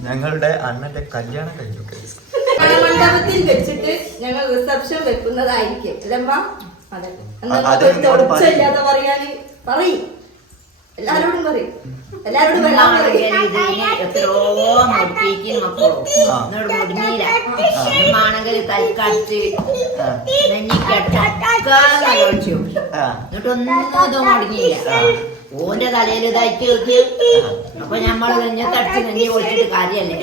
ഞങ്ങളുടെ അണ്ണന്റെ കല്യാണം കഴിഞ്ഞു. മണ്ഡപത്തിൽ വെച്ചിട്ട് ഞങ്ങൾ റിസപ്ഷൻ വെക്കുന്നതായിരിക്കും. പറയാന്? പറയും. എല്ലാരോടും പറയും. എല്ലാരോടും എത്രയോ മുടിപ്പിക്കും മക്കളോ. എന്നോട് മുടിഞ്ഞില്ല ആ, എന്നിട്ടൊന്നും അതോ മുടിഞ്ഞില്ല ആ. ഓന്റെ തലയിൽ തയ്ച്ച് വെച്ച് അപ്പൊ ഞമ്മൾ നെഞ്ഞത്തടിച്ച് നെഞ്ഞി പൊളിച്ചിട്ട് കാര്യല്ലേ.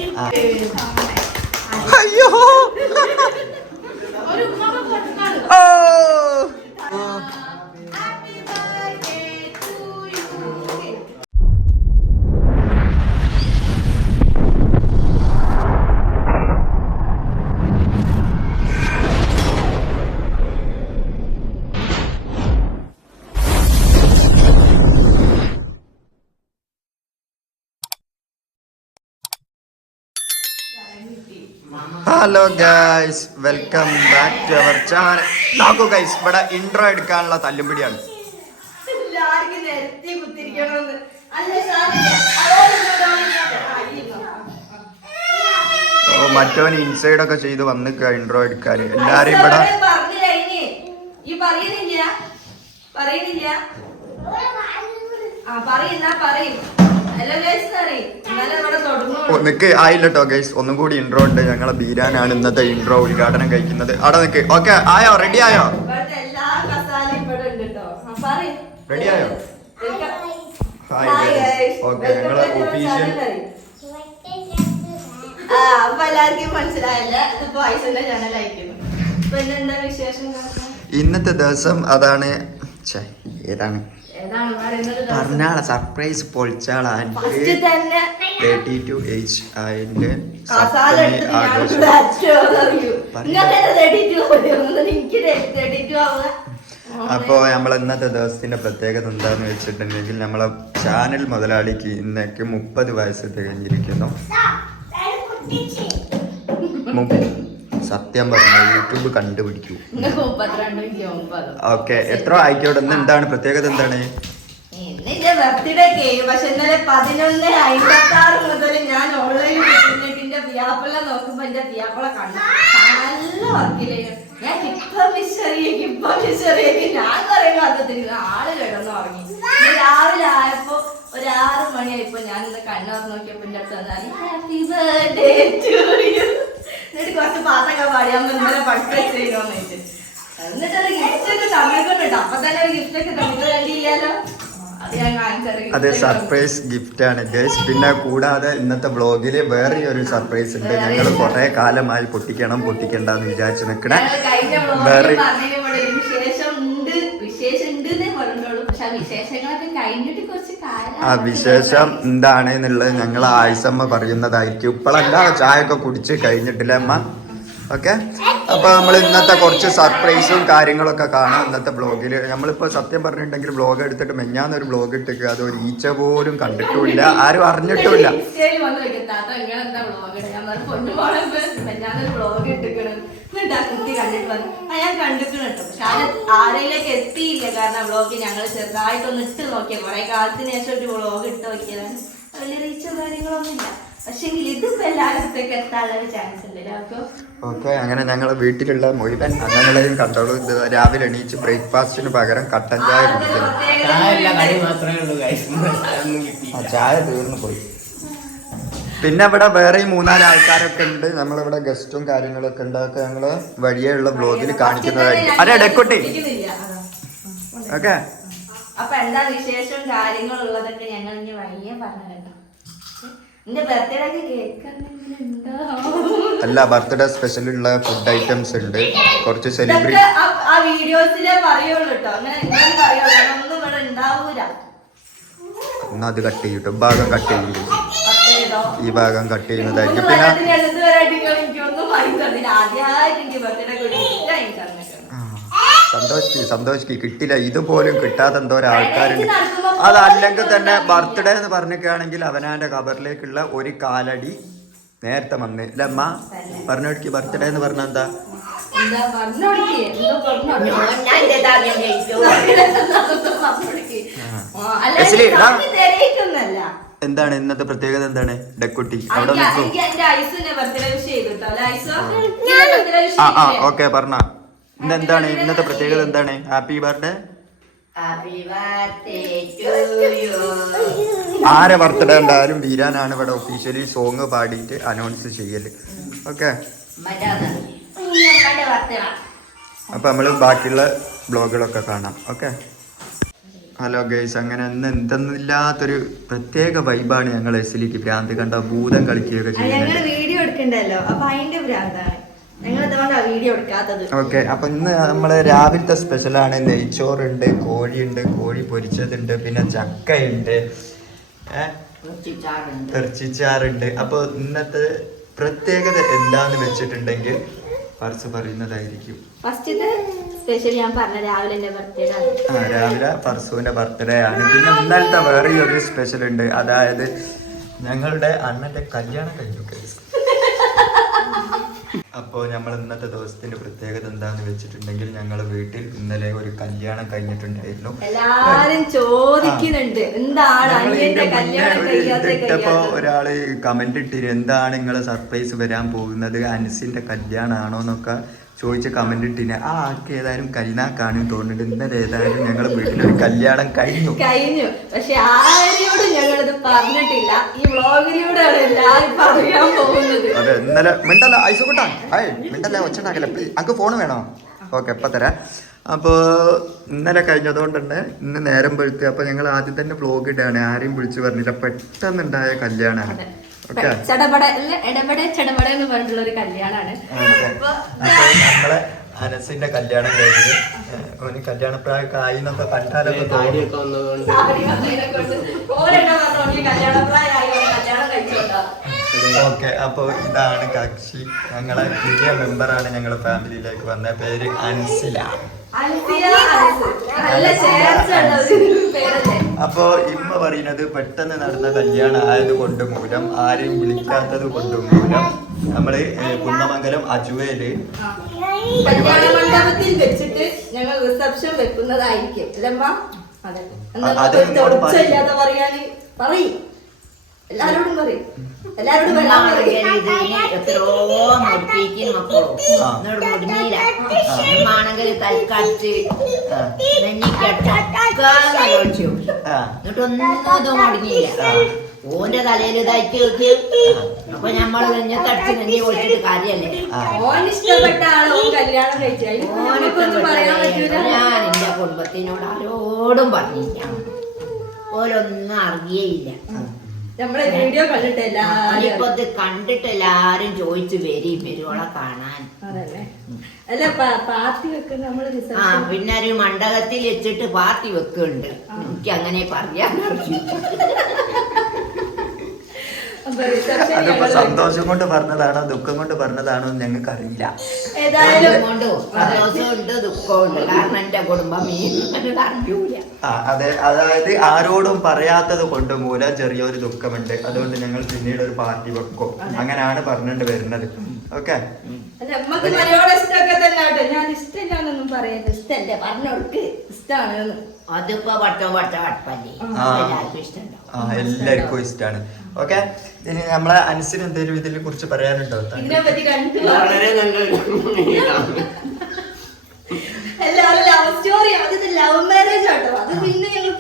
അയ്യോ ഓ. Hello guys welcome back to our channel നോക്കൂ ഗൈസ് ഇവിടെ ഇൻട്രോ എടുക്കാനുള്ള തല്ലുപിടിയാണ്. ഓ മറ്റവൻ ഇൻസൈഡ് ഒക്കെ ചെയ്ത് വന്നിക്ക ഇൻട്രോ എടുക്കാൻ. എല്ലാരും ഇവിടെ പറയുന്നില്ല. പറയുന്നില്ല. ആ പറയുന്ന പറയും. നിക്ക് ആയില്ലട്ടോ ഗൈസ് ഒന്നും കൂടി ഇൻട്രോ ഉണ്ട്. ഞങ്ങളെ ബീരാനാണ് ഇന്നത്തെ ഇൻട്രോ ഉദ്ഘാടനം കഴിക്കുന്നത്. അവിടെ നിക്ക്. ഓക്കെ ആയോ? റെഡി ആയോ? റെഡി ആയോ? ഹായ് ഓക്കെ ഞങ്ങളെ ഒഫീഷ്യൽ അപ്പൊ എല്ലാവർക്കും മനസ്സിലായല്ലേ? ഇതിപ്പോ ഐസന്റെ വിശേഷം? ഇന്നത്തെ ദിവസം അതാണ് ഏതാണ്? പറഞ്ഞാളെ സർപ്രൈസ് പൊളിച്ചാളാ. തേർട്ടി ടു ഏജ് അതിന്റെ കസാല സപ്തമി എടുത്തിട്ട് ഞാൻ ആഘോഷം. ഇവിടെ അടിച്ചു അറിയൂ. പറയ്. നിങ്ങൾക്ക് തന്നെ 32 മതിയാവുന്നത് എനിക്ക് 32 ആവുക. അപ്പോൾ നമ്മൾ ഇന്നത്തെ ദിവസത്തിന്റെ പ്രത്യേകത എന്താന്ന് വെച്ചിട്ടുണ്ടെങ്കിൽ നമ്മളെ ചാനൽ മുതലാളിക്ക് ഇന്നേക്ക് മുപ്പത് വയസ്സ് തികഞ്ഞിരിക്കുന്നു. സത്യം പറഞ്ഞു യൂട്യൂബ് കണ്ടുപിടിക്കൂ. ഓക്കെ എത്ര ആയിക്കോട്ടെ? ഇന്ന് എന്താണ്? പ്രത്യേകത എന്താണ്? ബർത്ത്ഡേ പക്ഷെ ഇന്നലെ പതിനൊന്ന് അമ്പത്തി ആറ് മുതൽ ഞാൻ ഓൺലൈനിൽ എന്റെ പിയാപ്പിള നോക്കുമ്പോ എന്റെ പിയാപ്പിള കണ്ടു. നല്ല വർക്കിലേനു ഞാൻ ഇപ്പൊ മിസ്സറിയേക്ക് ഇപ്പൊ മിസ്സറിയേക്ക് ഞാൻ പറയുന്ന അർത്ഥത്തിൽ ആൾ കിടന്നു ഉറങ്ങി ഇന്ന് രാവിലെ ആയപ്പോ ഒരു ആറ് മണിയായപ്പോ ഞാൻ ഇന്ന് കണ്ണുറന്ന് നോക്കിയപ്പോ എന്റെ അടുത്ത് വന്നാൽ ഹാപ്പി ബർത്ത്ഡേ ടു യു എന്നിട്ട് കുറച്ച് പാട്ടൊക്കെ പാടിയാൽ ഇന്നലെ പഠിച്ചു വെച്ചേക്കോന്ന് ചോദിച്ചു. എന്നിട്ട് ഒരു ഗിഫ്റ്റ് ഒക്കെ തന്നിട്ടുണ്ട്. അപ്പൊ തന്നെ ഗിഫ്റ്റ് ഒക്കെ തന്നിട്ട് കണ്ടില്ലല്ലോ? അത് സർപ്രൈസ് ഗിഫ്റ്റ് ആണ് ഗൈസ് പിന്നെ കൂടാതെ ഇന്നത്തെ ബ്ലോഗിൽ വേറെ ഒരു സർപ്രൈസ് ഉണ്ട് ഞങ്ങൾ കുറെ കാലമായി പൊട്ടിക്കണം പൊട്ടിക്കണ്ടെന്ന് വിചാരിച്ചു നിൽക്കണേ വേറെ വിശേഷം എന്താണ് എന്നുള്ളത് ഞങ്ങൾ ആയുസമ്മ പറയുന്നതായിരിക്കും. ഇപ്പോഴല്ല ചായ ഒക്കെ കുടിച്ച് കഴിഞ്ഞിട്ടില്ല അമ്മ. ഓക്കെ? അപ്പൊ നമ്മൾ ഇന്നത്തെ കുറച്ച് സർപ്രൈസും കാര്യങ്ങളൊക്കെ കാണാം ഇന്നത്തെ ബ്ലോഗിൽ നമ്മളിപ്പോ സത്യം പറഞ്ഞിട്ടുണ്ടെങ്കിൽ ബ്ലോഗ് എടുത്തിട്ട് മെഞ്ഞാന്ന് ഒരു ബ്ലോഗ് ഇട്ടേക്ക് അത് ഒരു ഈച്ച പോലും കണ്ടിട്ടുമില്ല. ആരും അറിഞ്ഞിട്ടുമില്ല. ഞാൻ പറഞ്ഞു പൊന്നുമോളെ ഞാനൊരു വ്ളോഗ് ഇട്ടിക്കണ് എന്നിട്ട് കണ്ടിട്ട് പറഞ്ഞു ഞാൻ കണ്ടിക്കണ് കേട്ടോ. എത്തിയില്ല. കാരണം ഞങ്ങൾ ചെറുതായിട്ടൊന്ന് ഇട്ട് നോക്കിയ കുറെ കാലത്തിന് ശേഷം ഒരു വ്ളോഗ് ഇട്ട് നോക്കിയതാണ്. വലിയ റീച്ചോ കാര്യങ്ങളൊന്നുമില്ല ഓക്കെ അങ്ങനെ ഞങ്ങൾ വീട്ടിലുള്ള മുഴുവൻ അംഗങ്ങളെയും കണ്ടോളൂ. ഇത് രാവിലെ എണീച്ച് ബ്രേക്ക്ഫാസ്റ്റിന് പകരം കട്ടൻ ചായ കുടിക്കുന്നു കടി മാത്രമേ ഉള്ളൂ guys. അതൊന്നും ആ ചായ തീർന്നു പോയി. പിന്നെ ഇവിടെ വേറെ മൂന്നാൽ ആൾക്കാരൊക്കെ ഉണ്ട്. നമ്മളിവിടെ ഗസ്റ്റും കാര്യങ്ങളൊക്കെ ഉണ്ട്. അതൊക്കെ ഞങ്ങൾ ഉള്ള ബ്ലോഗിൽ കാണിക്കുന്നതായിരിക്കും. അതെ ഡെക്കുട്ടി. ഓക്കെ. അപ്പൊ എന്താ വിശേഷവും കാര്യങ്ങളുള്ളതൊക്കെ ഞങ്ങൾ ഇനി വഴിയേ പറഞ്ഞു കേട്ടോ എന്റെ ബർത്ത്ഡേ ഒക്കെ കേൾക്കുന്നുണ്ടോ അല്ല ബർത്ത്ഡേ സ്പെഷ്യൽ ഉള്ള ഫുഡ് ഐറ്റംസ് ഉണ്ട്. കുറച്ച് സെലിബ്രിറ്റി ആ- ആ വീഡിയോസിലേ പറയുള്ളൂ കേട്ടോ അങ്ങനെ ഇങ്ങനെ പറയുള്ളൂ. ഒന്നും ഇവിടെ ഉണ്ടാവൂല. എന്നാ അത് കട്ട് ചെയ്യട്ടോ ഭാഗം കട്ട് ചെയ്യും. ഈ ഭാഗം കട്ട് ചെയ്യുന്നതായിരിക്കും. പിന്നെ സന്തോഷിക്ക് സന്തോഷിക്ക് കിട്ടില്ല. ഇതുപോലും കിട്ടാത്ത എന്തോ ആൾക്കാരുണ്ട്. അതല്ലെങ്കിൽ തന്നെ ബർത്ത്ഡേ എന്ന് പറഞ്ഞൊക്കെയാണെങ്കിൽ അവനാന്റെ കബറിലേക്കുള്ള ഒരു കാലടി നേരത്തെ വന്ന്. അല്ലമ്മ പറഞ്ഞോടിക്ക്. ബർത്ത്ഡേ എന്ന് പറഞ്ഞ എന്താ? അല്ല എന്താണ്? ഇന്നത്തെ പ്രത്യേകത എന്താണ്? ഡെക്കുട്ടി. അവിടെ നിൽക്കും. ആ. ആ ഓക്കെ പറഞ്ഞ. ഇന്ന് എന്താണ് ഇന്നത്തെ പ്രത്യേകത എന്താണ്? ഹാപ്പി ബർത്ത്ഡേ ആരെ ബർത്ത്ഡേ ഉണ്ടായാലും വീരാനാണ് ഇവിടെ ഒഫീഷ്യലി സോങ് പാടിയിട്ട് അനൗൺസ് ചെയ്യൽ. ഓക്കെ അപ്പൊ നമ്മൾ ബാക്കിയുള്ള ബ്ലോഗുകളൊക്കെ കാണാം. ഓക്കെ ഹലോ ഗൈസ് അങ്ങനെ ഇന്ന് എന്തെന്നില്ലാത്തൊരു പ്രത്യേക വൈബാണ് ഞങ്ങൾ എസിലേക്ക് ഭ്രാന്ത് കണ്ട ഭൂതം കളിക്കുകയൊക്കെ ചെയ്യുന്നത്. വീഡിയോ എടുക്കണ്ടല്ലോ. അപ്പൊ അതിന്റെ ഭ്രാന്താണ് ഞങ്ങൾ വീഡിയോ എടുക്കാത്തത്. ഓക്കെ അപ്പൊ ഇന്ന് നമ്മൾ രാവിലത്തെ സ്പെഷ്യലാണ് നെയ്ച്ചോറുണ്ട് കോഴിയുണ്ട് കോഴി പൊരിച്ചതുണ്ട് പിന്നെ ചക്കയുണ്ട് തെർച്ചിച്ചാറുണ്ട് അപ്പോൾ ഇന്നത്തെ പ്രത്യേകത എന്താന്ന് വെച്ചിട്ടുണ്ടെങ്കിൽ പർസ് പറയുന്നതായിരിക്കും. ഫസ്റ്റത്തെ സ്പെഷ്യൽ ഞാൻ പറഞ്ഞ രാവിലെ എന്റെ ബർത്ത്ഡേ ആണ് ആ രാവിലെ പർസുവിന്റെ ബർത്ത്ഡേ ആണ്. പിന്നെ ഇന്നലത്തെ വേറെ ഒരു സ്പെഷ്യൽ ഉണ്ട്. അതായത് ഞങ്ങളുടെ അണ്ണന്റെ കല്യാണം കഴിഞ്ഞു. അപ്പോൾ നമ്മൾ ഇന്നത്തെ ദിവസത്തിന്റെ പ്രത്യേകത എന്താന്ന് വെച്ചിട്ടുണ്ടെങ്കിൽ ഞങ്ങൾ വീട്ടിൽ ഇന്നലെ ഒരു കല്യാണം കഴിഞ്ഞിട്ടുണ്ടായിരുന്നു. എല്ലാരും ചോദിക്കുന്നുണ്ട് എന്താണ് കഴിയാത്ത ഒരാൾ കമന്റ് ഇട്ടിരുന്നു എന്താണ് നിങ്ങളെ സർപ്രൈസ് വരാൻ പോകുന്നത്? അൻസിന്റെ കല്യാണമാണോ എന്നൊക്കെ ചോദിച്ച കമന്റ് ഇട്ടിന് ആ ആൾക്ക് ഏതായാലും കരിനാക്കാണ് തോന്നിട്ട് ഇന്നലെ ഏതായാലും ഞങ്ങൾ വീട്ടിലൊരു കല്യാണം കഴിഞ്ഞു. കഴിഞ്ഞു. പക്ഷെ ആരോടും ഞങ്ങളിത് പറഞ്ഞിട്ടില്ല. ഈ വ്ളോഗിലൂടെയാണ് എല്ലാരും പറയാൻ പോകുന്നത്. അതെ ഇന്നലെ മിണ്ടല്ല? ഐസുകൂട്ടാ ഹായ് മിണ്ടല്ല? ഒച്ചണ്ടാക്കല്ലേ പ്ലീസ് അങ്ക് ഫോൺ വേണോ? ഓക്കെ എപ്പം തരാം. അപ്പോൾ ഇന്നലെ കഴിഞ്ഞതുകൊണ്ട് തന്നെ ഇന്ന് നേരം വെളുത്ത്. അപ്പോൾ ഞങ്ങൾ ആദ്യം തന്നെ വ്ളോഗ് ഇടുകയാണ് ആരെയും വിളിച്ചു പറഞ്ഞില്ല. പെട്ടെന്നുണ്ടായ കല്യാണമാണ് ചടപട അല്ല ഇടപെടെ ചടപട എന്ന് പറഞ്ഞിട്ടുള്ള ഒരു കല്യാണാണ്. നമ്മളെ അനസിന്റെ കല്യാണം കഴിഞ്ഞ് ഓന് കല്യാണപ്രായമൊക്കെ ആയി എന്നൊക്കെ കണ്ടാലൊക്കെ തോന്നി. ഓക്കെ അപ്പൊ ഇതാണ് കക്ഷി. ഞങ്ങളെ പുതിയ മെമ്പറാണ് ഞങ്ങളുടെ ഫാമിലിയിലേക്ക് വന്ന. പേര് അൻസില. അപ്പോ ഇമ്മ പറയുന്നത് പെട്ടെന്ന് നടന്ന കല്യാണം ആയത് കൊണ്ട് മൂലം ആരെയും വിളിക്കാത്തത് കൊണ്ട് മൂലം നമ്മൾ കുന്നമംഗലം അജുവയിൽ കല്യാണ മണ്ഡപത്തിൽ വെച്ചിട്ട് ഞങ്ങൾ റിസപ്ഷൻ വെക്കുന്നതായിരിക്കും. പറയും. എല്ലാരോടും പറയും. എല്ലാരോടും വെള്ളം പറയും. എത്രയോ മക്കളോ. എന്നോട് മുടിഞ്ഞില്ല ആണെങ്കിൽ തൽക്കടിച്ച് എന്നിട്ടൊന്നും. ഓന്റെ തലയിൽ വെച്ച് അപ്പൊ ഞമ്മൾ നെഞ്ഞത്തടിച്ച് നെഞ്ഞി ഒഴിച്ചിട്ട് കാര്യല്ലേ. ഓൻ ഇഷ്ടപ്പെട്ട ആളെ കല്യാണം ഞാൻ എന്റെ കുടുംബത്തിനോട് ആരോടും പറഞ്ഞില്ല. ഓരൊന്നും അറിയേയില്ല നമ്മളെ വീഡിയോ കണ്ടിട്ട് ഇനിയിപ്പോ ഇപ്പൊ ഇത് കണ്ടിട്ട് എല്ലാരും ചോദിച്ചു വരും വരുവോളെ കാണാൻ. അതല്ലേ അല്ല പാർട്ടി വെക്കുന്ന നമ്മൾ ആ പിന്നെ ഒരു മണ്ഡപത്തിൽ വെച്ചിട്ട് പാർട്ടി വെക്കുന്നുണ്ട്. എനിക്ക് അങ്ങനെ പറയാൻ അറിയില്ല. അതിപ്പോ സന്തോഷം കൊണ്ട് പറഞ്ഞതാണോ ദുഃഖം കൊണ്ട് പറഞ്ഞതാണോ എന്ന് ഞങ്ങൾക്ക് അറിയില്ല. അതെ അതായത് ആരോടും പറയാത്തത് കൊണ്ട് മൂലം ചെറിയൊരു ദുഃഖമുണ്ട്. അതുകൊണ്ട് ഞങ്ങൾ പിന്നീട് ഒരു പാർട്ടി വെക്കും. അങ്ങനെയാണ് പറഞ്ഞിട്ട് വരുന്നത്. ഓക്കെ? നമ്മക്ക് മലയാളം ഇഷ്ടമൊക്കെ തന്നെ ആട്ടെ. ഞാൻ ഇഷ്ടമില്ലാന്നൊന്നും പറയരുത്. ഇഷ്ടല്ലേ? പറഞ്ഞോൾക്ക്. ഇഷ്ടമാണ് അതിപ്പോ വട്ടം വട്ട വട്ടപ്പല്ലേ? ആ. എല്ലാവർക്കും ആ എല്ലാവർക്കും ഇഷ്ടമാണ്. ഓക്കെ? ഇനി നമ്മളെ അനുസരിച്ച് എന്തെങ്കിലും ഇതിനെ കുറിച്ച് പറയാനുണ്ടോ? ഇതിനെ പറ്റി കണ്ടു വളരെ. എല്ലാവരും ലവ് സ്റ്റോറി ലവ് മാരേജ് ആട്ടോ. അത് പിന്നെ ഞങ്ങൾ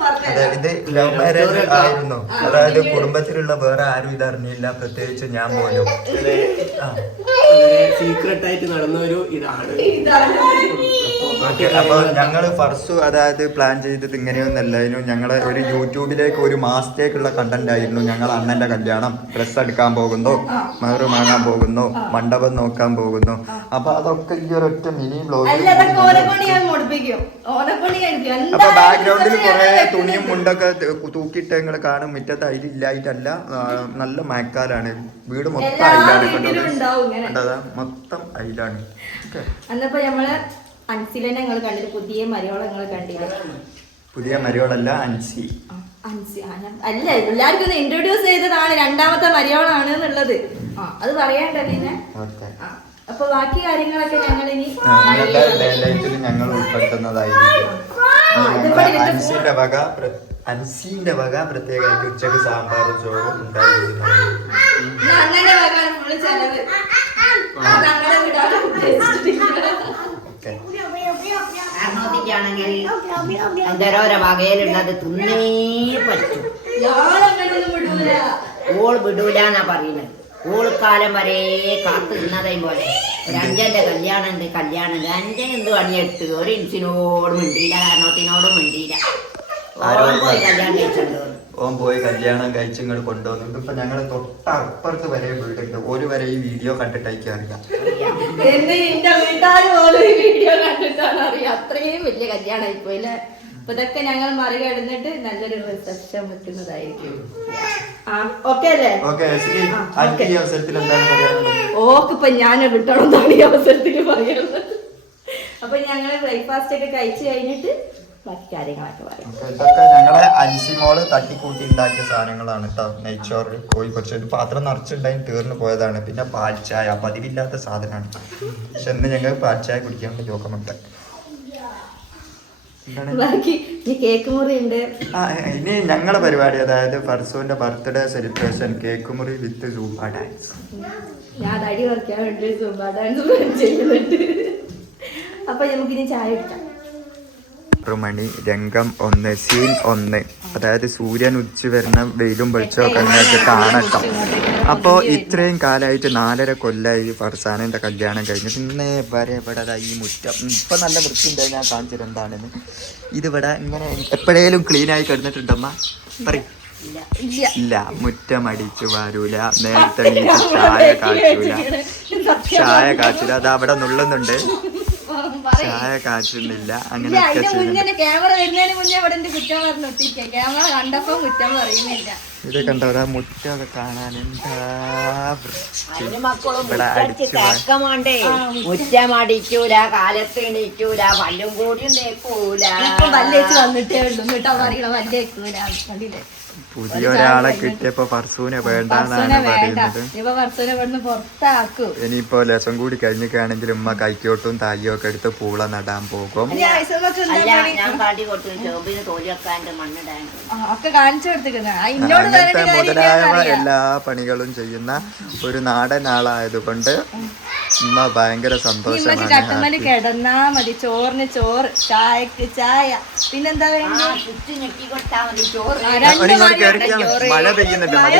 ഇത് ലവ് മാരേജ് ആയിരുന്നു. അതായത് കുടുംബത്തിലുള്ള വേറെ ആരും ഇതറിഞ്ഞില്ല. പ്രത്യേകിച്ച് ഞാൻ പോലും. സീക്രട്ടായിട്ട് ആ. സീക്രട്ട് ആയിട്ട് നടന്ന ഒരു ഇതാണ്. അപ്പൊ ഞങ്ങൾ ഫർസു അതായത് പ്ലാൻ ചെയ്തത് ഇങ്ങനെയൊന്നല്ലായിരുന്നു ഞങ്ങളെ ഒരു യൂട്യൂബിലേക്ക് ഒരു മാസത്തേക്കുള്ള കണ്ടന്റ് ആയിരുന്നു ഞങ്ങൾ അണ്ണന്റെ കല്യാണം. ഡ്രസ് എടുക്കാൻ പോകുന്നു മഹറ് വാങ്ങാൻ പോകുന്നു മണ്ഡപം നോക്കാൻ പോകുന്നു. അപ്പൊ അതൊക്കെ ഈ ഒരൊറ്റ മിനി ബ്ലോഗ് അപ്പൊ ബാക്ക്ഗ്രൗണ്ടിൽ കുറെ തുണിയും മുണ്ടൊക്കെ തൂക്കിയിട്ട് നിങ്ങൾ കാണും. മുറ്റത്ത് അതിലില്ലായിട്ടല്ല നല്ല മഴക്കാലാണ് വീട് മൊത്തം അയിലാണ് മൊത്തം അയിലാണ്. അന്നപ്പോ നമ്മൾ അൻസിലെ ഞങ്ങൾ കണ്ടിട്ട് പുതിയ മരിയോളം ഞങ്ങൾ കണ്ടില്ല പുതിയ മരിയോളല്ല അൻസി. അൻസി അല്ല എല്ലാവർക്കും ഒന്ന് ഇൻട്രൊഡ്യൂസ് ചെയ്തതാണ് രണ്ടാമത്തെ മരിയോളാണ് എന്നുള്ളത്. ആ അത് പറയണ്ട പിന്നെ? അപ്പൊ ബാക്കി കാര്യങ്ങളൊക്കെ ഞങ്ങൾ ഇനി ഞങ്ങൾ ഉൾപ്പെടുത്തുന്നതായിരിക്കും. അൻസിന്റെ വക അൻസീന്റെ വക പ്രത്യേകമായിട്ട് ഉച്ചയ്ക്ക് സാമ്പാറും ചോറും ഉണ്ടായിരുന്നു അങ്ങനെ വരാൻ ഫുള്ള് ചെലവ്. അത് വിടാതെ കാരണവത്തിക്കാണെങ്കിൽ എന്തോരോരോ വകയിലുള്ളത് തിന്നേ പറ്റും. ഓൾ വിടൂലെന്നാ പറയുന്നത്. ഓൾക്കാലം കാലം വരെ കാത്തു നിന്നതേ പോലെ. ഒരു അഞ്ചന്റെ കല്യാണം ഉണ്ട് കല്യാണം ഉണ്ട്. അഞ്ചൻ എന്ത് പണിയെടുത്ത്? ഒരു ഇൻസിനോട് മിണ്ടിയില്ല കാരണത്തിനോടും മിണ്ടിയില്ല. ഓൾ പോയി കല്യാണം കഴിച്ചിട്ടുണ്ടോ ഓൻ പോയി കല്യാണം കഴിച്ച് ഇങ്ങോട്ട് കൊണ്ടുവന്നിട്ട് ഇപ്പൊ ഞങ്ങൾ തൊട്ടപ്പുറത്ത് വരെ വീടുണ്ട്. ഒരു വരെ ഈ വീഡിയോ കണ്ടിട്ടായിരിക്കും അറിയാം. അത്രയും വലിയ കല്യാണം ഇപ്പോയില്ലേ അപ്പൊ ഇതൊക്കെ ഞങ്ങൾ മറികടന്നിട്ട് നല്ലൊരു റിസപ്ഷൻ വെക്കുന്നതായിരിക്കും. ഓക്കിപ്പൊ ഞാൻ വിട്ടണം എന്നാണ് ഈ അവസരത്തിൽ പറയുന്നത്. അപ്പൊ ഞങ്ങൾ ബ്രേക്ക്ഫാസ്റ്റ് ഒക്കെ കഴിച്ചു കഴിഞ്ഞിട്ട് ബാക്കി കാര്യങ്ങളൊക്കെ പറയും. ഇതൊക്കെ ഞങ്ങളെ അൻസിമോൾ തട്ടിക്കൂട്ടി ഉണ്ടാക്കിയ സാധനങ്ങളാണ് കേട്ടോ നെയ്ച്ചോറ് കോഴി കുറച്ച് ഒരു പാത്രം നിറച്ചുണ്ടായി തീർന്നു പോയതാണ്. പിന്നെ പാൽച്ചായ പതിവില്ലാത്ത സാധനമാണ് പക്ഷെ ഇന്ന് ഞങ്ങൾ പാൽച്ചായ കുടിക്കാൻ വേണ്ടി ഇനി ഞങ്ങളെ പരിപാടി അതായത് ഫർസൂന്റെ ബർത്ത്ഡേ സെലിബ്രേഷൻ കേക്ക് മുറി വിത്ത് സൂപ്പ ഡാൻസ്. ഞാൻ അടി കുറയ്ക്കാൻ വേണ്ടി സുംബ ഡാൻസ് ചെയ്യുന്നുണ്ട് അപ്പൊ നമുക്കിനി ചായ എടുക്കാം ആറ് മണി രംഗം ഒന്ന് സീൻ ഒന്ന്. അതായത് സൂര്യൻ ഉച്ച വരുന്ന വെയിലും വെളിച്ചമൊക്കെ നിങ്ങൾക്ക് കാണട്ടോ. അപ്പോൾ ഇത്രയും കാലമായിട്ട് നാലര കൊല്ലായി ഫർസാനന്റെ കല്യാണം കഴിഞ്ഞിട്ട് ഇന്നേ വരെ ഇവിടെ ഈ മുറ്റം. ഇപ്പം നല്ല വൃത്തിയുണ്ടായി ഞാൻ കാണിച്ചത് എന്താണെന്ന്. ഇതിവിടെ ഇങ്ങനെ എപ്പോഴേലും ക്ലീൻ ആയി കിടന്നിട്ടുണ്ടമ്മ? പറ ഇല്ല. മുറ്റം അടിച്ചു വരൂല. നേരത്തെ ചായ കാച്ചൂല ചായ കാച്ചൂല അത് അവിടെ നുള്ളുന്നുണ്ട്. ചായ കാച്ചുന്നില്ല അങ്ങനെ അങ്ങനെയൊക്കെ ഇത് കണ്ടോ? അതാ മുറ്റമൊക്കെ കാണാൻ എന്താ ഇവിടെ മുറ്റം അടിക്കൂല കാലത്ത് എണീക്കൂല പല്ലും കൂടിയും തേക്കൂല. ഇപ്പൊ പുതിയ ഒരാളെ കിട്ടിയപ്പോ പർസൂനെ വേണ്ടെന്നാണ് പറയുന്നത്. ഇനിയിപ്പോ ലസം കൂടി കഴിഞ്ഞിട്ടാണെങ്കിൽ ഉമ്മ കൈക്കോട്ടും തായ്യും ഒക്കെ എടുത്ത് പൂള നടാൻ പോകും. അങ്ങനത്തെ മുതലായ എല്ലാ പണികളും ചെയ്യുന്ന ഒരു നാടൻ ആളായതുകൊണ്ട് ഭയങ്കര സന്തോഷമാണ്. കിടന്നാ മതി. ചോറിന് ചോറ് ചായക്ക് ചായ. പിന്നെന്താ മഴ പെയ്യുന്നുണ്ട്, മഴ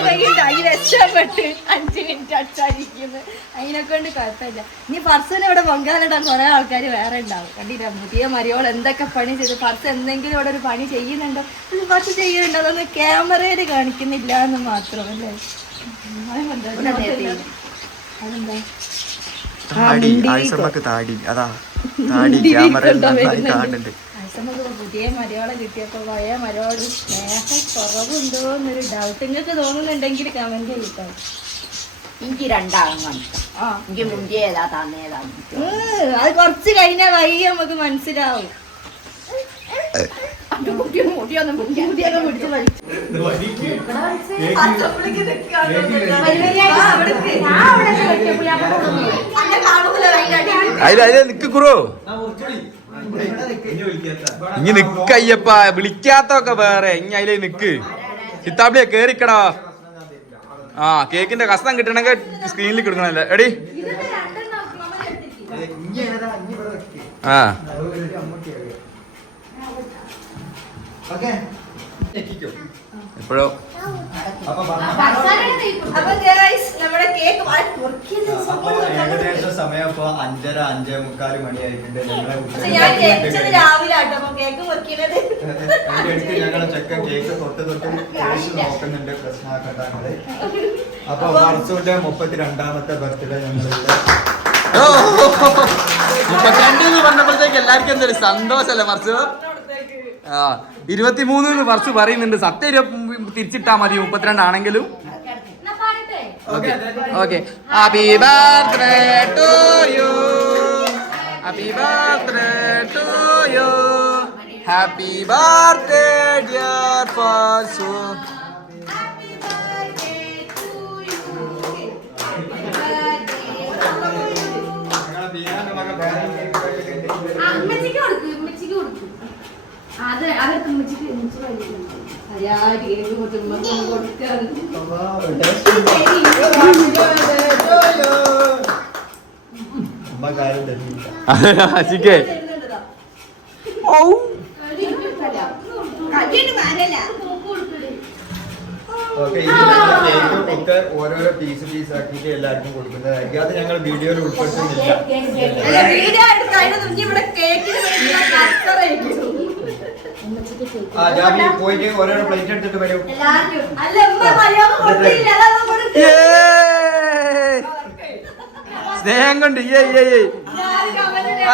രക്ഷപ്പെട്ട്. അഞ്ചു മിനിറ്റ് അടിച്ചായിരിക്കുന്നു അതിനെ കൊണ്ട് കുഴപ്പമില്ല. ഇനി പർസന് ഇവിടെ പൊങ്കാലിടാൻ കുറെ ആൾക്കാർ വേറെ ഉണ്ടാവും. കണ്ടില്ല? പുതിയ മരിയോൾ എന്തൊക്കെ പണി ചെയ്ത്. പർസ് എന്തെങ്കിലും ഇവിടെ ഒരു പണി ചെയ്യുന്നുണ്ടോ? ഇത് പർസ് ചെയ്യുന്നുണ്ടോ? അതൊന്നും ക്യാമറയിൽ കാണിക്കുന്നില്ല എന്ന് മാത്രം അല്ലേ? അതെന്താ? താടി ആയിസമ്മക്ക് താടി. അതാ താടി ക്യാമറ നന്നായി കാണുന്നുണ്ട്. പുതിയ മരയോളെ കിട്ടിയപ്പോ പോയ മരയോട് സ്നേഹം കുറവുണ്ടോ എന്നൊരു ഡൗട്ട് നിങ്ങൾക്ക് തോന്നുന്നുണ്ടെങ്കിൽ കമന്റ് ചെയ്യട്ടോ എനിക്ക് രണ്ടാളും ആ. എനിക്ക് മുന്തിയ ഏതാ തന്നേതാ അത് കുറച്ച് കഴിഞ്ഞാൽ വൈകി നമുക്ക് മനസ്സിലാവും. ആ, അതിലെ നിക്ക് കുറോ ഇനി നിക്കയ്യപ്പ വിളിക്കാത്തൊക്കെ വേറെ. ഇനി അതിലെ നിക്ക്. ചിത്താപ്പിളിയെ കേറിക്കടാ. ആ കേക്കിന്റെ കസ്തം കിട്ടണമെങ്കിൽ സ്ക്രീനിൽ കിടക്കണല്ലേ. എടി. ഇതിന്റെ സംഭവം കണ്ടു. ഏകദേശം സമയം ഇപ്പൊ അഞ്ചര അഞ്ചേ മുക്കാൽ മണിയായിട്ടുണ്ട്. ഞങ്ങളെ ഞങ്ങളെ ചെക്കൻ കേക്ക് തൊട്ട് തൊട്ട് കേസ് നോക്കുന്നുണ്ട് പ്രശ്നമാക്കണ്ടാങ്ങൾ അപ്പൊ വർഷൂന്റെ മുപ്പത്തിരണ്ടാമത്തെ ബർത്ത്ഡേ ഞങ്ങളിവിടെ. മുപ്പത്തിരണ്ട് എന്ന് പറഞ്ഞപ്പോഴത്തേക്ക് എല്ലാവർക്കും എന്തൊരു സന്തോഷല്ലേ മറിച്ച് ആ ഇരുപത്തിമൂന്ന് വർഷം പറയുന്നുണ്ട്. സത്യം തിരിച്ചിട്ടാ മതി. മുപ്പത്തിരണ്ട് ആണെങ്കിലും. Okay. Okay. Happy birthday to you happy birthday to you happy birthday dear പർസു ഞങ്ങളെ ഒക്കെ ഓരോരോ പീസ് പീസ് ആക്കിയിട്ട് എല്ലാവർക്കും കൊടുക്കുന്നതായിരിക്കും. അത് ഞങ്ങൾ വീഡിയോയിൽ ഉൾപ്പെടുത്തുന്നില്ല. പോയിട്ട് പ്ലേറ്റ് എടുത്തിട്ട് വരും. സ്നേഹം കൊണ്ട്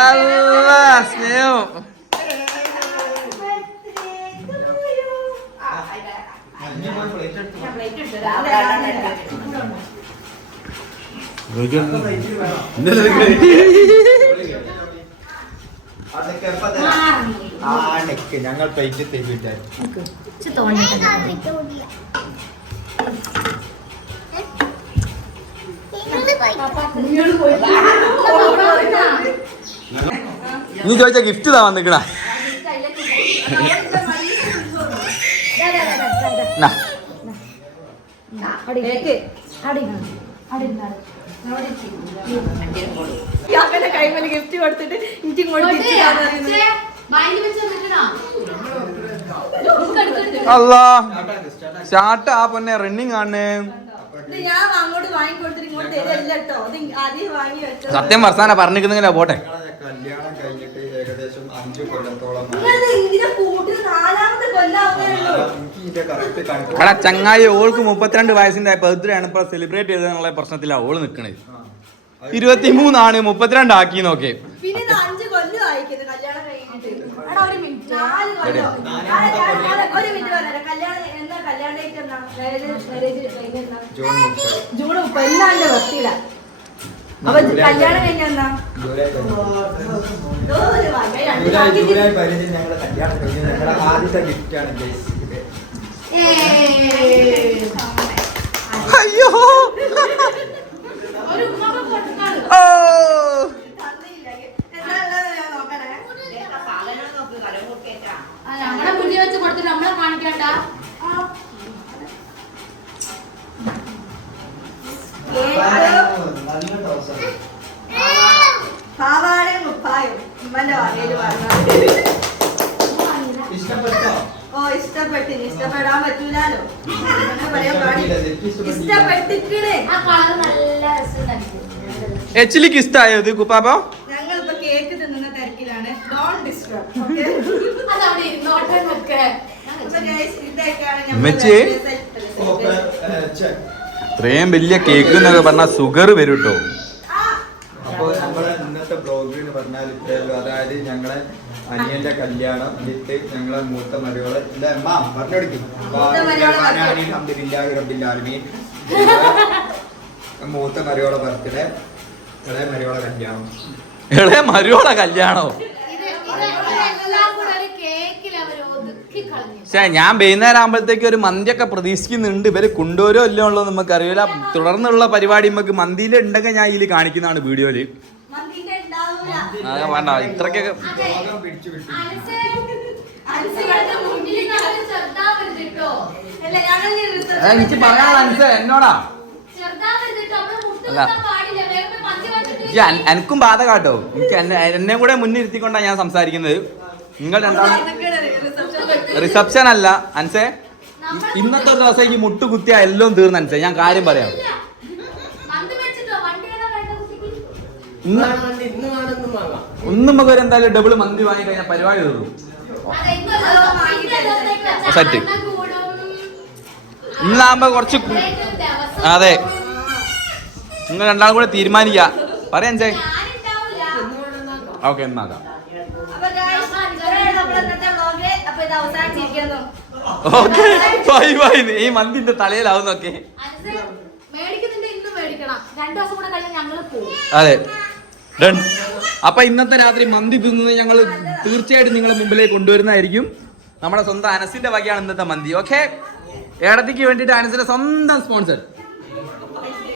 അല്ല സ്നേഹം. പ്ലേറ്റ് എടുത്തു ഞാൻ plate എടുത്തരാം. അതാണ് എടുത്തത്. അതൊക്കെ ഞങ്ങൾ പ്ലേറ്റ് നീ ചോദിച്ച ഗിഫ്റ്റ് താ വന്നിക്കണ. കേക്ക്. ഇയാളുടെ കൈമൽ ഗിഫ്റ്റ് കൊടുത്തിട്ട് എനിക്ക്. അല്ല. സ്റ്റാർട്ട് ആ പൊന്നെ റണ്ണിങ് ആണ്. ഇത് ഞാൻ അങ്ങോട്ട് വാങ്ങി ഇങ്ങോട്ട് തരില്ല കേട്ടോ. ആദ്യം വാങ്ങി സത്യം വർസാന പറഞ്ഞിരിക്കുന്നില്ല പോട്ടെ. കടാ കല്യാണം കഴിഞ്ഞിട്ട് ഏകദേശം അഞ്ച് കൊല്ലത്തോളം എടാ ചങ്ങായി ഓൾക്ക് മുപ്പത്തിരണ്ട് വയസ്സിന്റെ ബർത്ത്ഡേ ആണ്. ഇപ്പൊ സെലിബ്രേറ്റ് ചെയ്തെന്നുള്ള പ്രശ്നത്തിലാണ് ഓൾ നിക്കണേ. ഇരുപത്തിമൂന്നാണ് മുപ്പത്തിരണ്ട് ആക്കി നോക്കെ കല്യാണം ജൂൺ മുപ്പത്. അപ്പൊ കല്യാണം കഴിഞ്ഞ എന്നാ? ആദ്യത്തെ ഗിഫ്റ്റ് ആണ്. അയ്യോ. ഒരു ഉമ്മാക്ക് കൊടുക്കാണ്. ഓ തന്നില്ല. എന്താ ഉള്ളത് ഞാൻ നോക്കണേ. സാധനം നോക്ക് കലമുട്ടേറ്റാ നമ്മളെ വീട്ടിൽ വെച്ച് കൊടുത്തിട്ട് നമ്മളെ കാണിക്കണ്ട കേക്ക് പാവാടയും മുപ്പായും ഉമ്മന്റെ വകയിൽ പറഞ്ഞത് ഇഷ്ടപ്പെട്ടോ ഓ ഇഷ്ടപ്പെട്ടിന് ഇഷ്ടപ്പെടാൻ പറ്റൂലോ അങ്ങനെ പറയാൻ പാടില്ല ഇഷ്ടപ്പെട്ടിക്കണ് ആ കളർ നല്ല രസമുണ്ടായിരുന്നു എച്ചിലിക്ക് ഇഷ്ടമായത് കുപ്പാപ്പ ഞങ്ങളിപ്പോ കേക്ക് തിന്നുന്ന തിരക്കിലാണ്. ഡിസ്റ്റർബ് ഉമ്മച്ചി? ഇത്രയും വലിയ കേക്ക് എന്നൊക്കെ പറഞ്ഞാൽ ഷുഗർ വരും കേട്ടോ അപ്പോൾ ഇന്നത്തെ ബ്ലോഗ് എന്ന് പറഞ്ഞാൽ ഇത്രയല്ലോ അതായത് ഞങ്ങളെ അനിയന്റെ കല്യാണം വിത്ത് ഞങ്ങളെ മൂത്ത മരുകളെ എന്റെ അമ്മ പറഞ്ഞെടുക്കും. മൂത്ത മരുകളെ ബർത്ത്ഡേ ഇളയ മരുവോള കല്യാണോ. ഇത് ഇത് ഇതെല്ലാം കേക്കിൽ അവർ ഒതുക്കി കളഞ്ഞു പക്ഷേ ഞാൻ വൈകുന്നേരം ആകുമ്പോഴത്തേക്ക് ഒരു മന്തിയൊക്കെ പ്രതീക്ഷിക്കുന്നുണ്ട്. ഇവർ കൊണ്ടുവരോ ഇല്ലോ ഉള്ളത് നമുക്ക് അറിയില്ല. തുടർന്നുള്ള പരിപാടി നമുക്ക് മന്തിയിൽ ഉണ്ടെങ്കിൽ ഞാൻ ഇതിൽ കാണിക്കുന്നതാണ് വീഡിയോയിൽ. മന്തിന്റെ ഉണ്ടാവൂല. ആ വേണ്ട. ഇത്രക്കൊക്കെ എനിക്ക് പറയാനുള്ള അനുസരിച്ച് എന്നോടാ? അല്ല. കുത്താൻ പാടില്ല വേഗം മന്തി വെച്ചിട്ട് ഈ അൻ- എനക്കും ബാധ കാട്ടോ എനിക്ക് എന്നെ കൂടെ മുന്നിരുത്തിക്കൊണ്ടാണ് ഞാൻ സംസാരിക്കുന്നത് നിങ്ങൾ വെച്ച്. റിസപ്ഷൻ അല്ല അൻസേ ഇന്നത്തെ ദിവസം ഈ മുട്ട് കുത്തിയ എല്ലാം തീർന്ന അൻസേ ഞാൻ കാര്യം പറയാം ഒന്നും നമുക്ക് എന്തായാലും ഡബിൾ മന്തി വാങ്ങി കഴിഞ്ഞാൽ പരിപാടി തീർന്നു സെറ്റ്. ഇന്നാകുമ്പോ കുറച്ച് അതെ. നിങ്ങൾ രണ്ടാളും കൂടെ തീരുമാനിക്കുക പറയാൻ ചേ. ഓക്കെ എന്നാക്കാം ഓക്കെ ബൈ ബൈ. ഈ മന്തിന്റെ തലയിലാവുന്നൊക്കെ. അനസേ, മേടിക്കുന്നുണ്ട് ഇന്ന് മേടിക്കണം. രണ്ടു ദിവസം കൂടെ കഴിഞ്ഞാൽ ഞങ്ങൾ അതെ. ഡൺ അപ്പൊ ഇന്നത്തെ രാത്രി മന്തി തിന്നുന്നത് ഞങ്ങൾ തീർച്ചയായിട്ടും നിങ്ങളെ മുമ്പിലേക്ക് കൊണ്ടുവരുന്നതായിരിക്കും. നമ്മുടെ സ്വന്തം അനസിന്റെ വകയാണ് ഇന്നത്തെ മന്തി. ഓക്കെ? ഏടത്തേക്ക് വേണ്ടിയിട്ട് അനസിന്റെ സ്വന്തം സ്പോൺസർ.